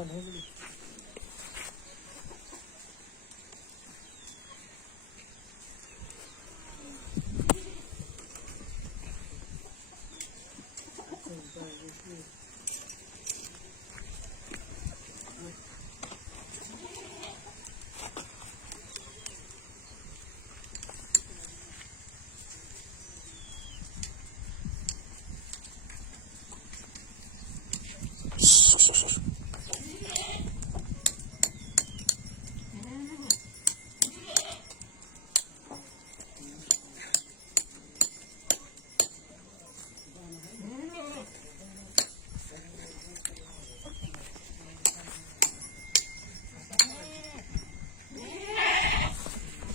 पानी